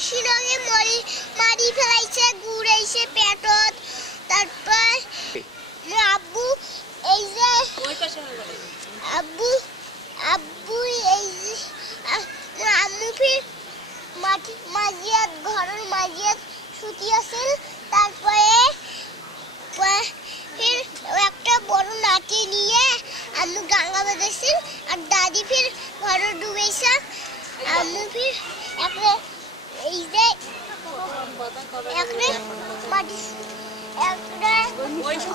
ফাঁসি রঙে মারি ফেলাইছে, ঘুরাইছে পেটত। তারপর আব্বু এই যে আব্বু এই যে আম্মু ফির মাঝিয়াত ঘরের মাঝিয়াত শুতি আছিল। তারপরে ফির একটা বড় লাঠি নিয়ে আম্মু গাঙ্গা বেঁধেছিল, আর দাদি ফির ঘরে ডুবেছে। আম্মু ফির একটা এই যে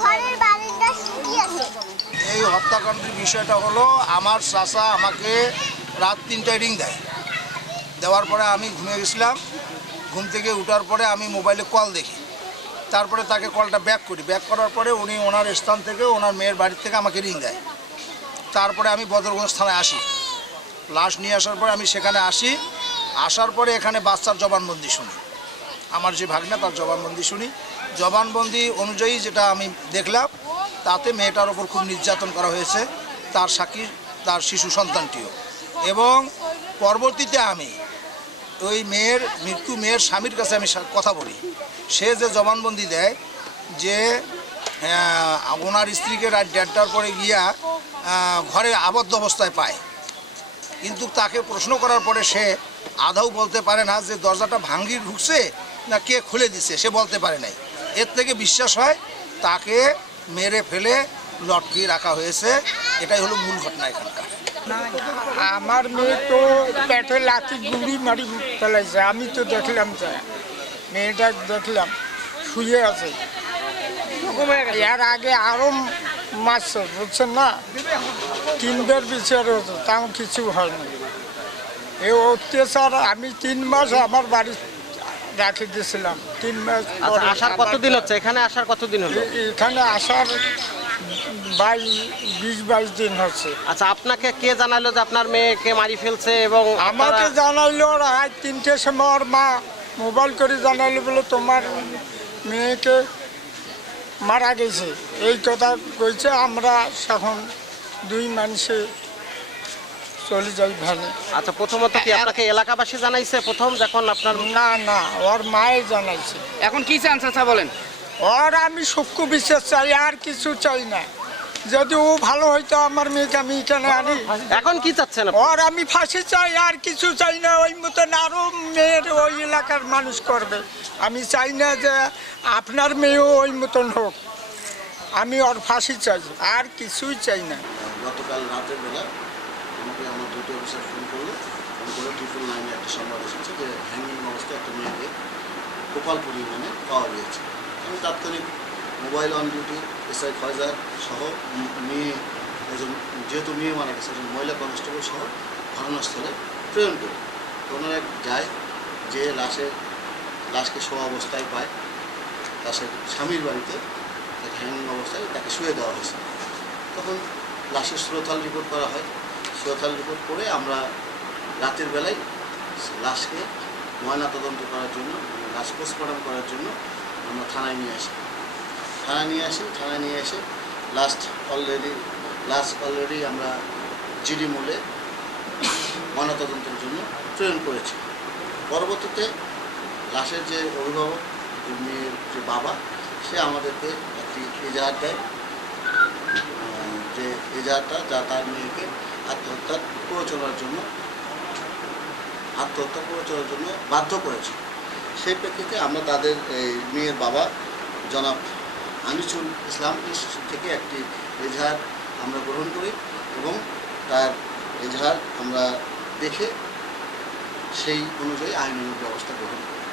ঘরের বারান্দা শুতি আছে। এই হত্যাকাণ্ডের বিষয়টা হলো, আমার চাচা আমাকে রাত 3টায় রিং দেওয়ার পরে আমি ঘুমিয়ে গেছিলাম। ঘুম থেকে ওঠার পরে আমি মোবাইলে কল দেখি, তারপরে তাকে কলটা ব্যাক করি। ব্যাক করার পরে উনি ওনার স্থান থেকে, ওনার মেয়ের বাড়ির থেকে আমাকে রিং দেয়। তারপরে আমি বদরগঞ্জ থানায় আসি, লাশ নিয়ে আসার পরে আমি সেখানে আসি। আসার পরে এখানে বাচ্চার জবানবন্দি শুনি, আমার যে ভাগনা তার জবানবন্দি শুনি। জবানবন্দি অনুযায়ী যেটা আমি দেখলাম, তাতে মেয়েটার ওপর খুব নির্যাতন করা হয়েছে, তার সাক্ষী তার শিশু সন্তানটিও। এবং পরবর্তীতে আমি ওই মেয়ের স্বামীর কাছে আমি কথা বলি। সে যে জবানবন্দি দেয় যে ওনার স্ত্রীকে রাত 1:30টার পরে গিয়া ঘরে আবদ্ধ অবস্থায় পায়, কিন্তু তাকে প্রশ্ন করার পরে সে আধাও বলতে পারে না যে দরজাটা ভাঙি ঢুকছে না কে খুলে দিছে, সে বলতে পারে নাই। এর থেকে বিশ্বাস হয় তাকে মেরে ফেলে লটকিয়ে রাখা হয়েছে। এটাই হলো মূল ঘটনা এখানকার। আমার মেয়ে তো পেটে লাঠি গুঁড়ি মারি ফেলাইছে, আমি তো দেখলাম, যে মেয়েটা দেখলাম শুয়ে আছে। এর আগে আরও মারছে, বুঝছেন না, 3বার বিচার হতো, তাও কিছু হয়নি। এই অত্যাচার আমি 3 মাস আমার বাড়ি রাখি দিয়েছিলাম। 3 মাস আসার কতদিন হচ্ছে? এখানে আসার কতদিন হলো? এখানে আসার 20-22 দিন হচ্ছে। আচ্ছা, আপনাকে কে জানালো যে আপনার মেয়েকে মারি ফেলছে? এবং আমাকে জানাইলো রাত 3টের সময় ওর মা মোবাইল করে জানাইলো, বলে তোমার মেয়েকে মারা গেছে, এই কথা কইছে। আমরা এখন 2 মানুষে চলে যাই ভালো। আচ্ছা, প্রথমত কি আপনাকে এলাকাবাসী জানাইছে প্রথম যখন আপনার? না, ওর মায়ে জানাইছে। এখন কি চান চাচা বলেন? ওর আমি সূক্ষ্ম বিশ্বাস চাই, আর কিছু চাই না। যদি ও ভালো হইতো আমার মেয়েকে আমি এখানে আনি। এখন কি চাচ্ছেন? ওর আমি ফাঁসি চাই, আর কিছু চাই না। ওই মতন আরও মেয়ের ওই এলাকার মানুষ করবে। আমি চাই না যে আপনার মেয়েও ওই মতন হোক। আমি ওর ফাঁসি চাই, আর কিছুই চাই না। গতকাল রাতের বেলা আমাকে আমার দুটো অফিসার ফোন করলো। 999 একটা সংবাদ এসেছে যে হ্যাঙ্গিং অবস্থায় একটা মেয়েকে গোপালপুর ইউনিয়নে পাওয়া গিয়েছে। আমি তাৎক্ষণিক mobile on duty SI Faiza সহ মেয়ে একজন, যেহেতু মেয়ে মারা গেছে, একজন মহিলা কনস্টেবল সহ ঘটনাস্থলে প্রেরণ করি। তো ওনারা যায়, যে লাশকে শোয়া অবস্থায় পায় লাশের স্বামীর বাড়িতে, তাকে হ্যাঙ্গিং অবস্থায় তাকে শুয়ে দেওয়া হয়েছে। তখন লাশের শ্রোতাল রিপোর্ট করা হয়। শ্রোতাল রিপোর্ট করে আমরা রাতের বেলায় লাশকে ময়নাতদন্ত করার জন্য, লাশ পোস্টমর্টম করার জন্য আমরা থানায় নিয়ে আসি। থানায় নিয়ে এসে লাশ অলরেডি আমরা জিডি মূলে ময়নাতদন্তের জন্য প্রেরণ করেছি। পরবর্তীতে লাশের যে অভিভাবক, মেয়ের যে বাবা, সে আমাদেরকে একটি এজাহার দেয়, যে এজাহারটা যা তার মেয়েকে আত্মহত্যা করে চলার জন্য বাধ্য করেছে। সেই প্রেক্ষিতে আমরা তাদের মেয়ের বাবা জনাব আনিসুল ইসলাম থেকে একটি এজাহার আমরা গ্রহণ করি এবং তার এজাহার আমরা দেখে সেই অনুযায়ী আইনানুগ ব্যবস্থা গ্রহণ করি।